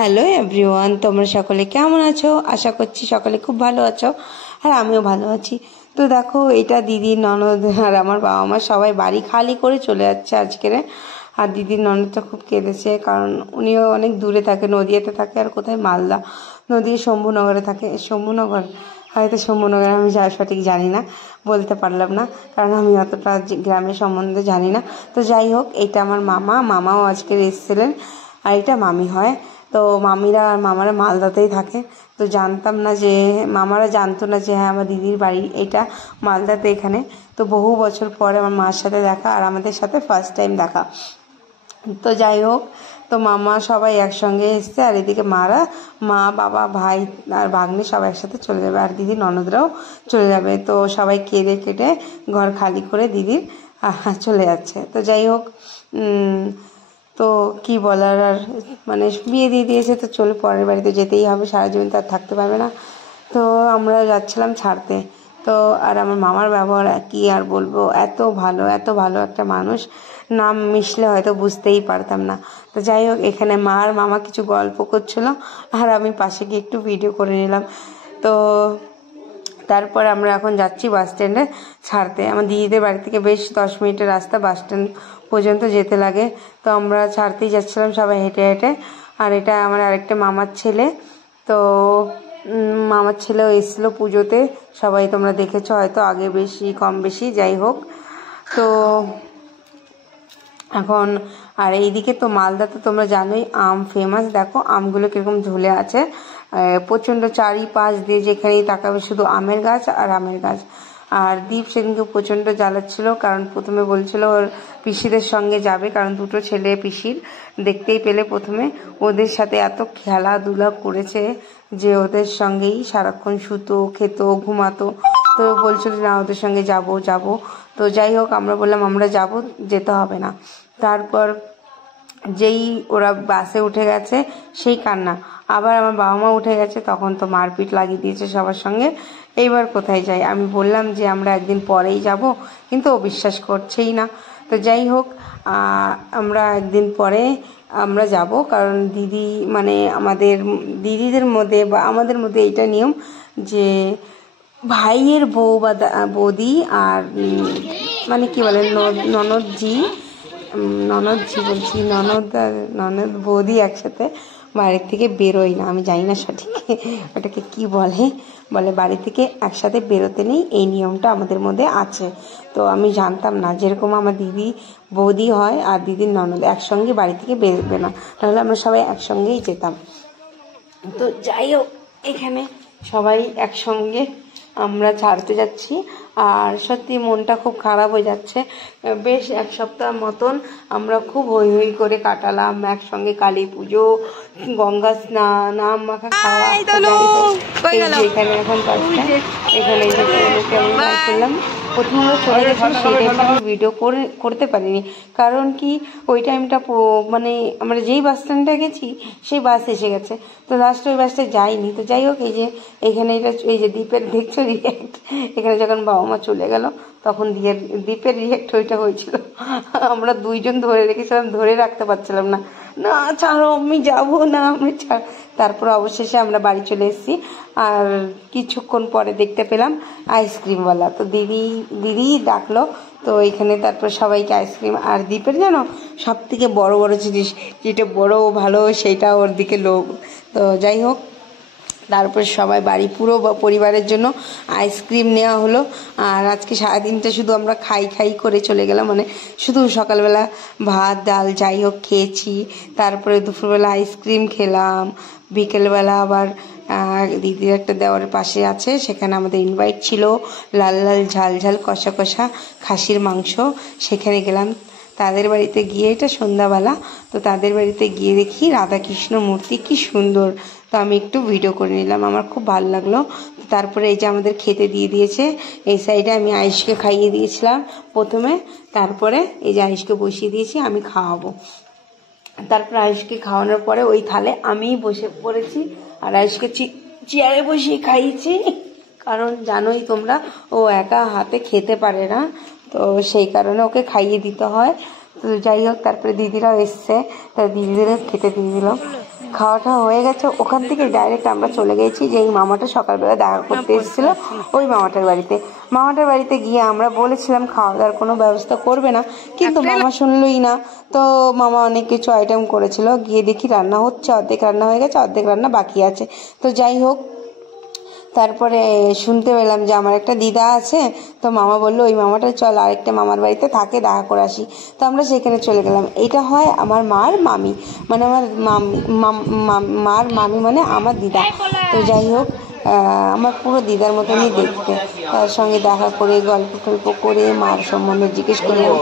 Hello everyone, তোমরা সকলে কেমন আছো? আশা করছি সকলে খুব ভালো আছো, আর আমিও ভালো আছি। তো দেখো, এটা দিদির ননদ আর আমার বাবা মা সবাই বাড়ি খালি করে চলে যাচ্ছে আজকের। আর দিদির ননদটা খুব কেঁদেছে, কারণ উনিও অনেক দূরে থাকে, নদিয়াতে থাকে। আর কোথায়, মালদা, নদীর শম্ভুনগরে থাকে। শম্ভুনগর, হয়তো শম্ভুনগর, আমি সঠিক জানি না, বলতে পারলাম না, কারণ আমি অতটা গ্রামের সম্বন্ধে জানি না। তো যাই হোক, এটা আমার মামাও আজকে এসেছিলেন, আর এটা মামি হয়। তো মামিরা আর মামারা মালদাতেই থাকে। তো জানতাম না যে, মামারা জানতো না যে হ্যাঁ আমার দিদির বাড়ি এটা মালদাতে এখানে। তো বহু বছর পরে আমার মার সাথে দেখা, আর আমাদের সাথে ফার্স্ট টাইম দেখা। তো যাই হোক, তো মামা সবাই একসঙ্গে এসছে, আর এদিকে মা বাবা ভাই আর ভাগ্নি সবাই একসাথে চলে যাবে, আর দিদির ননদরাও চলে যাবে। তো সবাই কেটে কেটে ঘর খালি করে দিদির চলে যাচ্ছে। তো যাই হোক, তো কি বলার, আর মানে বিয়ে দিয়ে দিয়েছে, তো চলে পরের বাড়িতে যেতেই হবে, সারা জীবন তার থাকতে পারবে না। তো আমরা যাচ্ছিলাম ছাড়তে। তো আর আমার মামার ব্যবহার কি আর বলবো, এত ভালো একটা মানুষ, নাম মিশলে হয়তো বুঝতেই পারতাম না। তো যাই হোক, এখানে মা আর মামা কিছু গল্প করছিল, আর আমি পাশে গিয়ে একটু ভিডিও করে নিলাম। তো তারপর আমরা এখন যাচ্ছি বাস স্ট্যান্ডে ছাড়তে। আমার দিদিদের বাড়ি থেকে বেশ 10 মিনিটের রাস্তা বাস স্ট্যান্ড পর্যন্ত যেতে লাগে। তো আমরা ছাড়তেই যাচ্ছিলাম সবাই হেঁটে হেঁটে। আর এটা আমার আরেকটা মামার ছেলে। তো মামার ছেলেও এসেছিলো পুজোতে, সবাই তোমরা দেখেছো হয়তো, আগে বেশি কম বেশি, যাই হোক। তো এখন আর এইদিকে তো মালদাতে তোমরা জানোই আম ফেমাস। দেখো আমগুলো কিরকম ঝুলে আছে, প্রচণ্ড চারিপাশ দিয়ে যেখানেই তাকাবে শুধু আমের গাছ আর আমের গাছ। আর দীপ সেদিনকে প্রচণ্ড জ্বালাচ্ছিল, কারণ প্রথমে বলছিল ওর পিসিদের সঙ্গে যাবে, কারণ দুটো ছেলে পিসির, দেখতেই পেলে প্রথমে ওদের সাথে এত খেলাধুলা করেছে যে ওদের সঙ্গেই সারাক্ষণ শুতো, খেত, ঘুমাতো। তো বলছিল না ওদের সঙ্গে যাব। তো যাই হোক, আমরা বললাম আমরা যাব, যেতে হবে না। তারপর যেই ওরা বাসে উঠে গেছে সেই কান্না, আবার আমার বাবা মা উঠে গেছে, তখন তো মারপিট লাগিয়ে দিয়েছে সবার সঙ্গে। এইবার কোথায় যাই, আমি বললাম যে আমরা একদিন পরেই যাব, কিন্তু ও বিশ্বাস করছেই না। তো যাই হোক, আমরা একদিন পরে আমরা যাব, কারণ দিদি মানে আমাদের দিদিদের মধ্যে বা আমাদের মধ্যে এইটা নিয়ম যে ভাইয়ের বউ বা বৌদি আর মানে কি বলে ননদ বৌদি একসাথে বাড়ির থেকে বেরোয় না। আমি জানি না সঠিক ওটাকে কি বলে বাড়ি থেকে একসাথে বেরোতে নেই, এই নিয়মটা আমাদের মধ্যে আছে। তো আমি জানতাম না, যেরকম আমার দিদি বৌদি হয় আর দিদির ননদ একসঙ্গে বাড়ি থেকে বেরোবে না, তাহলে আমরা সবাই একসঙ্গেই যেতাম। তো যাই হোক, এখানে সবাই একসঙ্গে আমরা ছাড়তে যাচ্ছি, আর সত্যি মনটা খুব খারাপ হয়ে যাচ্ছে। বেশ এক সপ্তাহ মতন আমরা খুব হই হই করে কাটালাম একসঙ্গে, কালী পুজো, গঙ্গা স্নান, আম মাখা খাওয়া। এখানে এখন এখানে করলাম, প্রথমে আমরা চলে গেছিলাম, সেই টাইমটা আমি ভিডিও করতে পারিনি, কারণ কি ওই টাইমটা মানে আমরা যেই বাস স্ট্যান্ডে গেছি সেই বাস এসে গেছে, তো লাস্টে ওই বাসটা যাইনি। তো যাই হোক, এই যে এখানে এটা এই যে দ্বীপের দেখছো রিয়েক্ট, এখানে যখন বাবা মা চলে গেল তখন দ্বীপের রিয়েক্ট ওইটা হয়েছিল। আমরা দুইজন ধরে রেখেছিলাম, ধরে রাখতে পারছিলাম না, না ছাড়ো আমি যাবো না, আমি ছাড়। তারপর অবশেষে আমরা বাড়ি চলে এসেছি, আর কিছুক্ষণ পরে দেখতে পেলাম আইসক্রিমওয়ালা। তো দিদি ডাকলো, তো এখানে তারপর সবাইকে আইসক্রিম, আর দ্বীপের জানো সব থেকে বড় জিনিস যেটা বড় ভালো, সেইটা ওর দিকে লোভ। তো যাই হোক, তারপর সবাই বাড়ি পুরো পরিবারের জন্য আইসক্রিম নেওয়া হলো। আর আজকে সারাদিনটা শুধু আমরা খাই করে চলে গেলাম, মানে শুধু সকালবেলা ভাত ডাল যাই হোক খেয়েছি, তারপরে দুপুরবেলা আইসক্রিম খেলাম, বিকেলবেলা আবার দিদির একটা দেওয়ারের পাশে আছে, সেখানে আমাদের ইনভাইট ছিল, লাল লাল ঝাল ঝাল কষা কষা খাসির মাংস, সেখানে গেলাম তাদের বাড়িতে গিয়ে। এটা সন্ধ্যাবেলা, তো তাদের বাড়িতে গিয়ে দেখি রাধাকৃষ্ণ মূর্তি কি সুন্দর, তো আমি একটু ভিডিও করে নিলাম, আমার খুব ভালো লাগলো। তারপরে এই যে আমাদের খেতে দিয়ে দিয়েছে, এই সাইডে আমি আয়ুষকে খাইয়ে দিয়েছিলাম প্রথমে, তারপরে এই যে আয়ুষকে বসিয়ে দিয়েছি, আমি খাওয়াবো। তারপর আয়ুষকে খাওয়ানোর পরে ওই থালে আমিই বসে পড়েছি, আর আয়ুষকে চেয়ারে বসিয়ে খাইয়েছি, কারণ জানোই তোমরা ও একা হাতে খেতে পারে না, তো সেই কারণে ওকে খাইয়ে দিতে হয়। তো যাই হোক, তারপরে দিদিরাও এসছে, তা দিদিদের খেতে দিয়ে দিলাম। খাওয়াটা হয়ে গেছে, ওখান থেকে ডাইরেক্ট আমরা চলে গেছি যে এই মামাটা সকালবেলা দেখা করতে এসেছিল ওই মামাটার বাড়িতে। মামাটার বাড়িতে গিয়ে আমরা বলেছিলাম খাওয়া দাওয়ার কোনো ব্যবস্থা করবে না, কিন্তু মামা শুনলই না। তো মামা অনেক কিছু আইটেম করেছিল, গিয়ে দেখি রান্না হচ্ছে, অর্ধেক রান্না হয়ে গেছে, অর্ধেক রান্না বাকি আছে। তো যাই হোক, তারপরে শুনতে পেলাম যে আমার একটা দিদা আছে, তো মামা বললো ওই মামাটা চল আরেকটা মামার বাড়িতে থাকে, দেখা করে আসি। তো আমরা সেখানে চলে গেলাম। এটা হয় আমার মার মামি, মানে আমার মার মামি মানে আমার দিদা। তো যাই হোক, আমার পুরো দিদার মতনই দেখতে। তার সঙ্গে দেখা করে গল্প টল্প করে মার সম্বন্ধে জিজ্ঞেস করলাম,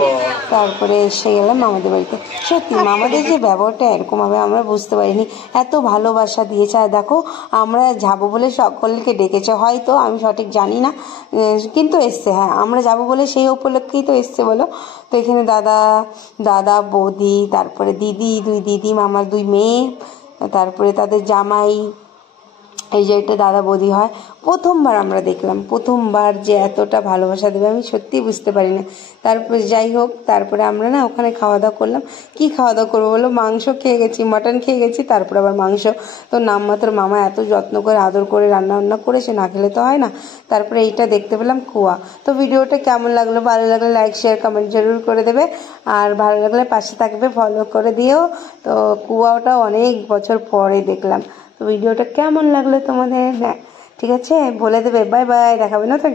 তারপরে এসে গেলাম মামাদের বাড়িতে। সত্যি মামাদের যে ব্যবহারটা এরকম হবে আমরা বুঝতে পারিনি, এত ভালোবাসা দিয়েছে। আর দেখো, আমরা যাবো বলে সকলকে ডেকেছে, হয়তো আমি সঠিক জানি না, কিন্তু এসছে। হ্যাঁ, আমরা যাবো বলে সেই উপলক্ষেই তো এসছে বলো। তো এখানে দাদা বৌদি, তারপরে দিদি, দুই দিদি, মামার দুই মেয়ে, তারপরে তাদের জামাই, এই যে একটা দাদা বৌদি হয়। প্রথমবার আমরা দেখলাম, প্রথমবার যে এতটা ভালোবাসা দেবে আমি সত্যি বুঝতে পারি না। তারপরে যাই হোক, তারপরে আমরা না ওখানে খাওয়া দাওয়া করলাম। কি খাওয়া দাওয়া করবো বলো, মাংস খেয়ে গেছি, মাটন খেয়ে গেছি, তারপরে আবার মাংস। তো নামমাত্র মামা এত যত্ন করে আদর করে রান্না বান্না করেছে, না খেলে তো হয় না। তারপরে এইটা দেখতে পেলাম কুয়া। তো ভিডিওটা কেমন লাগলো, ভালো লাগলে লাইক শেয়ার কমেন্ট জরুর করে দেবে, আর ভালো লাগলে পাশে থাকবে, ফলো করে দিও। তো কুয়াটা অনেক বছর পরে দেখলাম। তো ভিডিওটা কেমন লাগলো তোমাদের, ঠিক আছে বলে দেবে। বাই বাই, দেখাবে না তো।